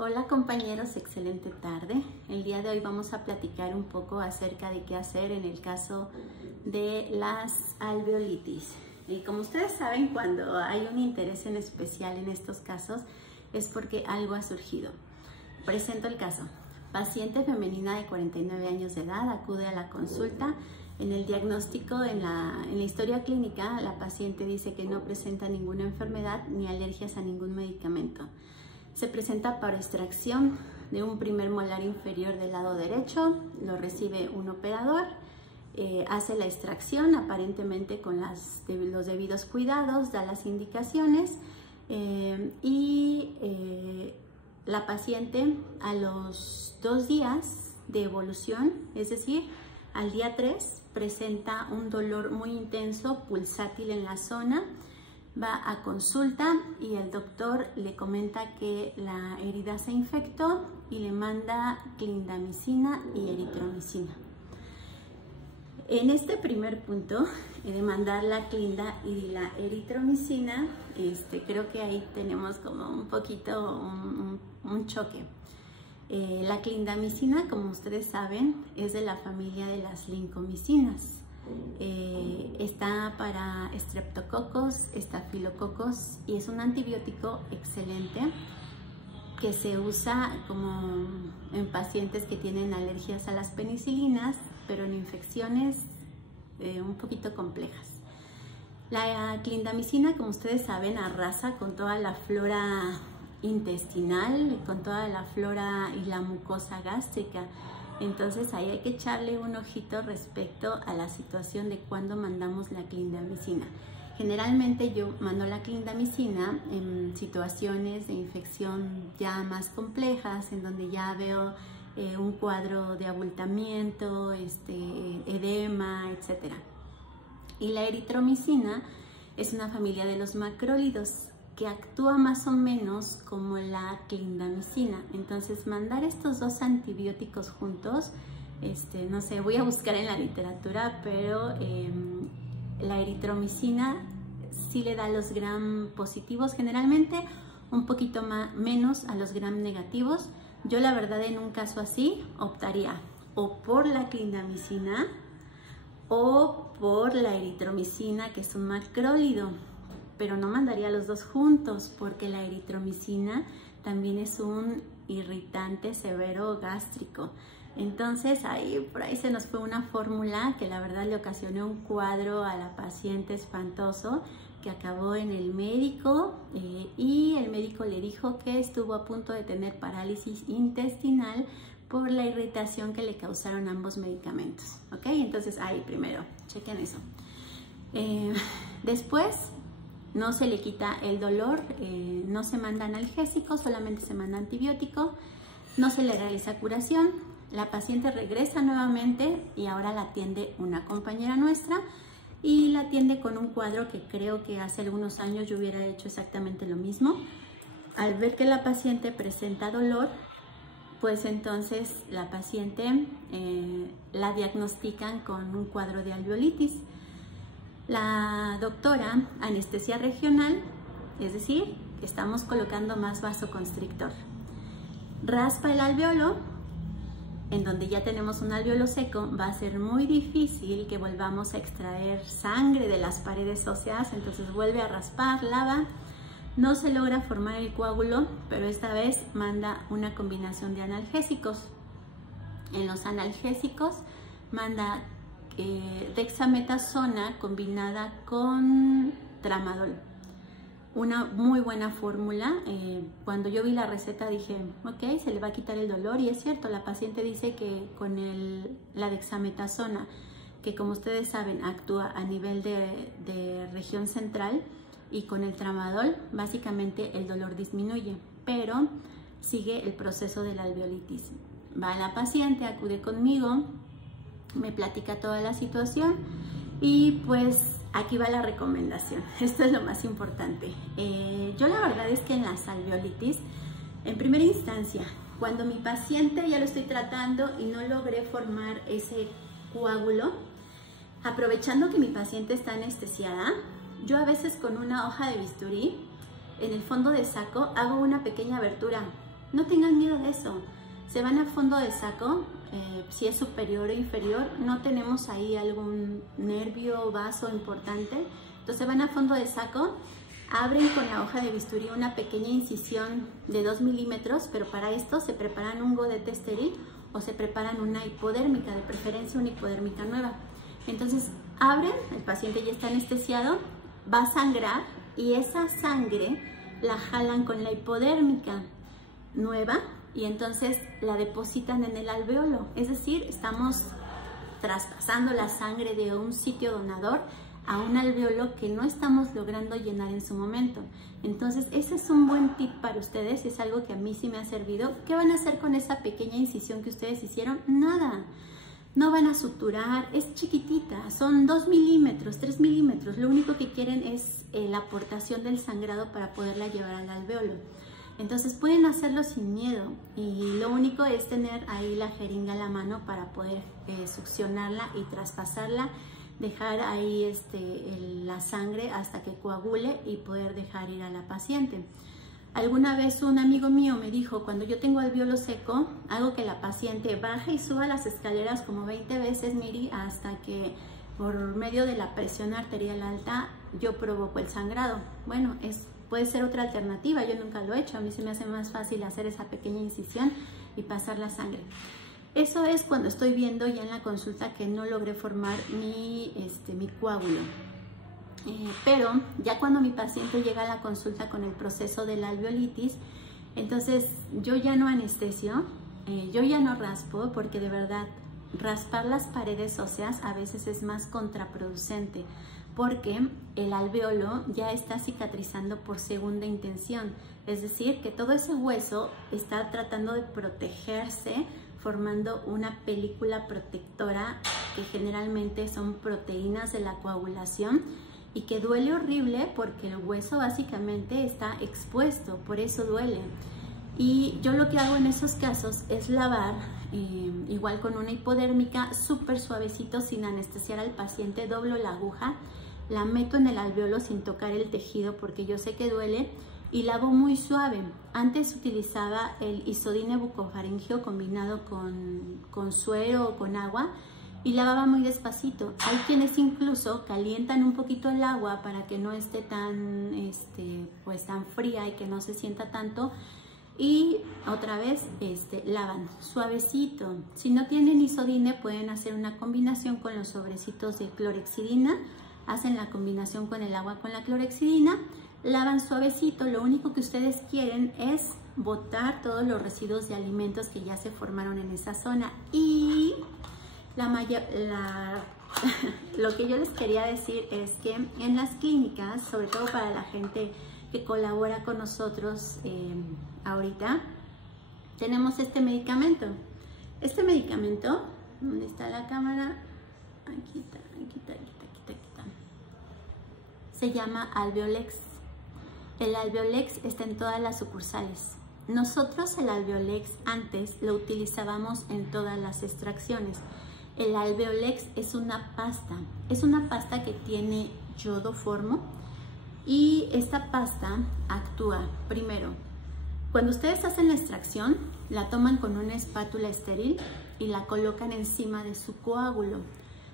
Hola compañeros, excelente tarde. El día de hoy vamos a platicar un poco acerca de qué hacer en el caso de las alveolitis. Y como ustedes saben, cuando hay un interés en especial en estos casos es porque algo ha surgido. Presento el caso. Paciente femenina de 49 años de edad acude a la consulta. En el diagnóstico, en la historia clínica, la paciente dice que no presenta ninguna enfermedad ni alergias a ningún medicamento. Se presenta por extracción de un primer molar inferior del lado derecho, lo recibe un operador, hace la extracción aparentemente con los debidos cuidados, da las indicaciones la paciente a los 2 días de evolución, es decir, al día 3, presenta un dolor muy intenso, pulsátil en la zona. Va a consulta y el doctor le comenta que la herida se infectó y le manda clindamicina y eritromicina. En este primer punto de mandar la clinda y la eritromicina, creo que ahí tenemos como un poquito un choque. La clindamicina, como ustedes saben, es de la familia de las lincomicinas. Está para estreptococos, estafilococos y es un antibiótico excelente que se usa como en pacientes que tienen alergias a las penicilinas, pero en infecciones un poquito complejas. La clindamicina, como ustedes saben, arrasa con toda la flora intestinal, con toda la flora y la mucosa gástrica. Entonces ahí hay que echarle un ojito respecto a la situación de cuando mandamos la clindamicina. Generalmente yo mando la clindamicina en situaciones de infección ya más complejas, en donde ya veo un cuadro de abultamiento, edema, etc. Y la eritromicina es una familia de los macrólidos que actúa más o menos como la clindamicina. Entonces, mandar estos dos antibióticos juntos, no sé, voy a buscar en la literatura, pero la eritromicina sí le da los gram positivos generalmente, un poquito menos a los gram negativos. Yo la verdad en un caso así optaría o por la clindamicina o por la eritromicina, que es un macrólido, pero no mandaría los dos juntos porque la eritromicina también es un irritante severo gástrico. Entonces por ahí se nos fue una fórmula que la verdad le ocasionó un cuadro a la paciente espantoso, que acabó en el médico y el médico le dijo que estuvo a punto de tener parálisis intestinal por la irritación que le causaron ambos medicamentos. ¿Ok? Entonces ahí primero, chequen eso. Después, no se le quita el dolor, no se manda analgésico, solamente se manda antibiótico, no se le realiza curación. La paciente regresa nuevamente y ahora la atiende una compañera nuestra y la atiende con un cuadro que creo que hace algunos años yo hubiera hecho exactamente lo mismo. Al ver que la paciente presenta dolor, pues entonces la paciente la diagnostican con un cuadro de alveolitis. La doctora, anestesia regional, es decir, estamos colocando más vasoconstrictor. Raspa el alveolo, en donde ya tenemos un alveolo seco, va a ser muy difícil que volvamos a extraer sangre de las paredes óseas, entonces vuelve a raspar, lava, no se logra formar el coágulo, pero esta vez manda una combinación de analgésicos. En los analgésicos manda dexametasona combinada con tramadol, una muy buena fórmula. Cuando yo vi la receta dije, ok, se le va a quitar el dolor, y es cierto, la paciente dice que con la dexametasona, que como ustedes saben actúa a nivel de región central, y con el tramadol básicamente el dolor disminuye, pero sigue el proceso de la alveolitis. Va la paciente, acude conmigo, me platica toda la situación y pues aquí va la recomendación. Esto es lo más importante. Yo la verdad es que en las alveolitis, en primera instancia, cuando mi paciente ya lo estoy tratando y no logré formar ese coágulo, aprovechando que mi paciente está anestesiada, yo a veces con una hoja de bisturí en el fondo del saco hago una pequeña abertura No tengan miedo de eso. Se van a fondo de saco, si es superior o inferior, no tenemos ahí algún nervio o vaso importante. Entonces van a fondo de saco, abren con la hoja de bisturí una pequeña incisión de 2 milímetros, pero para esto se preparan un godete estéril o se preparan una hipodérmica, de preferencia una hipodérmica nueva. Entonces abren, el paciente ya está anestesiado, va a sangrar y esa sangre la jalan con la hipodérmica nueva y entonces la depositan en el alveolo. Es decir, estamos traspasando la sangre de un sitio donador a un alveolo que no estamos logrando llenar en su momento. Entonces ese es un buen tip para ustedes, es algo que a mí sí me ha servido. ¿Qué van a hacer con esa pequeña incisión que ustedes hicieron? Nada. No van a suturar, es chiquitita, son 2 milímetros, 3 milímetros. Lo único que quieren es la aportación del sangrado para poderla llevar al alveolo. Entonces pueden hacerlo sin miedo y lo único es tener ahí la jeringa a la mano para poder succionarla y traspasarla, dejar ahí la sangre hasta que coagule y poder dejar ir a la paciente. Alguna vez un amigo mío me dijo, cuando yo tengo alveolo seco, hago que la paciente baje y suba las escaleras como 20 veces, Miri, hasta que por medio de la presión arterial alta yo provoco el sangrado. Bueno, puede ser otra alternativa, yo nunca lo he hecho, a mí se me hace más fácil hacer esa pequeña incisión y pasar la sangre. Eso es cuando estoy viendo ya en la consulta que no logré formar mi coágulo. Pero ya cuando mi paciente llega a la consulta con el proceso de la alveolitis, entonces yo ya no anestesio, yo ya no raspo, porque de verdad raspar las paredes óseas a veces es más contraproducente, porque el alveolo ya está cicatrizando por segunda intención, es decir, que todo ese hueso está tratando de protegerse, formando una película protectora que generalmente son proteínas de la coagulación y que duele horrible porque el hueso básicamente está expuesto, por eso duele. Y yo lo que hago en esos casos es lavar, igual con una hipodérmica, súper suavecito, sin anestesiar al paciente, doblo la aguja, la meto en el alveolo sin tocar el tejido porque yo sé que duele y lavo muy suave. Antes utilizaba el Isodine bucofaringeo combinado con suero o con agua y lavaba muy despacito. Hay quienes incluso calientan un poquito el agua para que no esté tan, tan fría y que no se sienta tanto. Y otra vez lavan suavecito. Si no tienen Isodine, pueden hacer una combinación con los sobrecitos de clorexidina. Hacen la combinación con el agua con la clorexidina. Lavan suavecito. Lo único que ustedes quieren es botar todos los residuos de alimentos que ya se formaron en esa zona. Y lo que yo les quería decir es que en las clínicas, sobre todo para la gente que colabora con nosotros ahorita, tenemos este medicamento. Este medicamento, ¿dónde está la cámara? Aquí está. Se llama Alveolex. El Alveolex está en todas las sucursales. Nosotros el Alveolex antes lo utilizábamos en todas las extracciones. El Alveolex es una pasta que tiene yodoformo y esta pasta actúa primero. Cuando ustedes hacen la extracción, la toman con una espátula estéril y la colocan encima de su coágulo.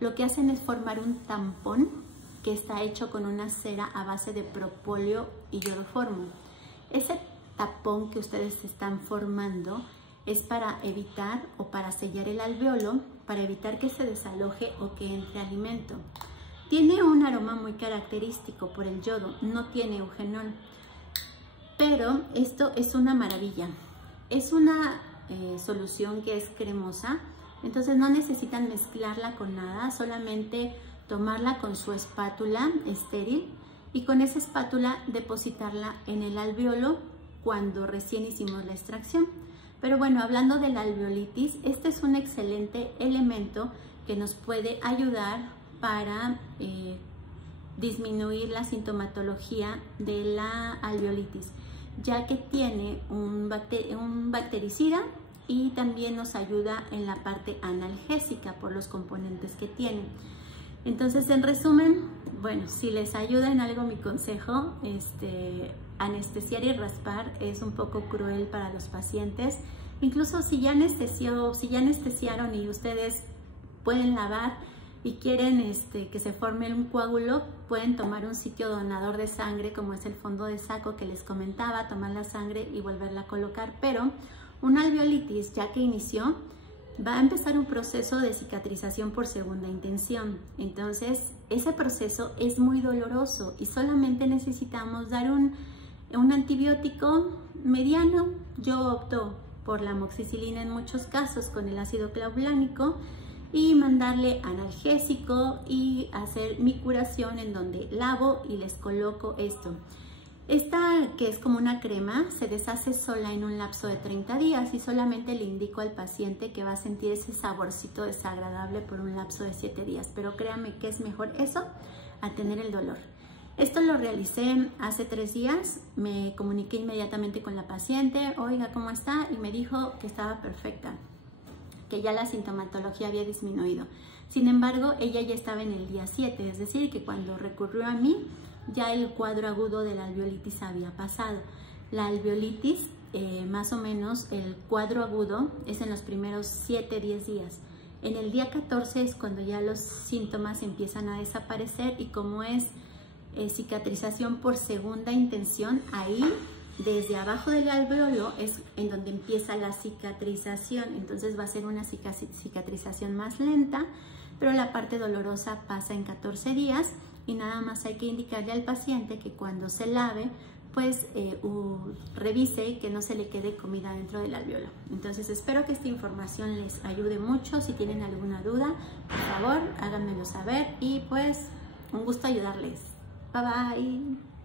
Lo que hacen es formar un tampón que está hecho con una cera a base de propóleo y yodoformo. Ese tapón que ustedes están formando es para evitar o para sellar el alveolo, para evitar que se desaloje o que entre alimento. Tiene un aroma muy característico por el yodo, no tiene eugenol, pero esto es una maravilla. Es una solución que es cremosa, entonces no necesitan mezclarla con nada, solamente tomarla con su espátula estéril y con esa espátula depositarla en el alveolo cuando recién hicimos la extracción. Pero bueno, hablando de la alveolitis, este es un excelente elemento que nos puede ayudar para disminuir la sintomatología de la alveolitis, ya que tiene un bactericida y también nos ayuda en la parte analgésica por los componentes que tiene. Entonces, en resumen, bueno, si les ayuda en algo mi consejo, anestesiar y raspar es un poco cruel para los pacientes. Incluso si ya anestesiaron y ustedes pueden lavar y quieren que se forme un coágulo, pueden tomar un sitio donador de sangre, como es el fondo de saco que les comentaba, tomar la sangre y volverla a colocar. Pero una alveolitis, ya que inició, va a empezar un proceso de cicatrización por segunda intención. Entonces, ese proceso es muy doloroso y solamente necesitamos dar un antibiótico mediano. Yo opto por la amoxicilina en muchos casos con el ácido clavulánico y mandarle analgésico y hacer mi curación en donde lavo y les coloco esto. Esta, que es como una crema, se deshace sola en un lapso de 30 días y solamente le indico al paciente que va a sentir ese saborcito desagradable por un lapso de 7 días. Pero créanme que es mejor eso a tener el dolor. Esto lo realicé hace 3 días, me comuniqué inmediatamente con la paciente, oiga, ¿cómo está? Y me dijo que estaba perfecta, que ya la sintomatología había disminuido. Sin embargo, ella ya estaba en el día 7, es decir, que cuando recurrió a mí, ya el cuadro agudo de la alveolitis había pasado. La alveolitis, más o menos, el cuadro agudo es en los primeros 7-10 días. En el día 14 es cuando ya los síntomas empiezan a desaparecer y como es cicatrización por segunda intención, ahí desde abajo del alveolo es en donde empieza la cicatrización. Entonces va a ser una cicatrización más lenta, pero la parte dolorosa pasa en 14 días y nada más hay que indicarle al paciente que cuando se lave, pues revise que no se le quede comida dentro del alveolo. Entonces espero que esta información les ayude mucho. Si tienen alguna duda, por favor háganmelo saber y pues un gusto ayudarles. Bye bye.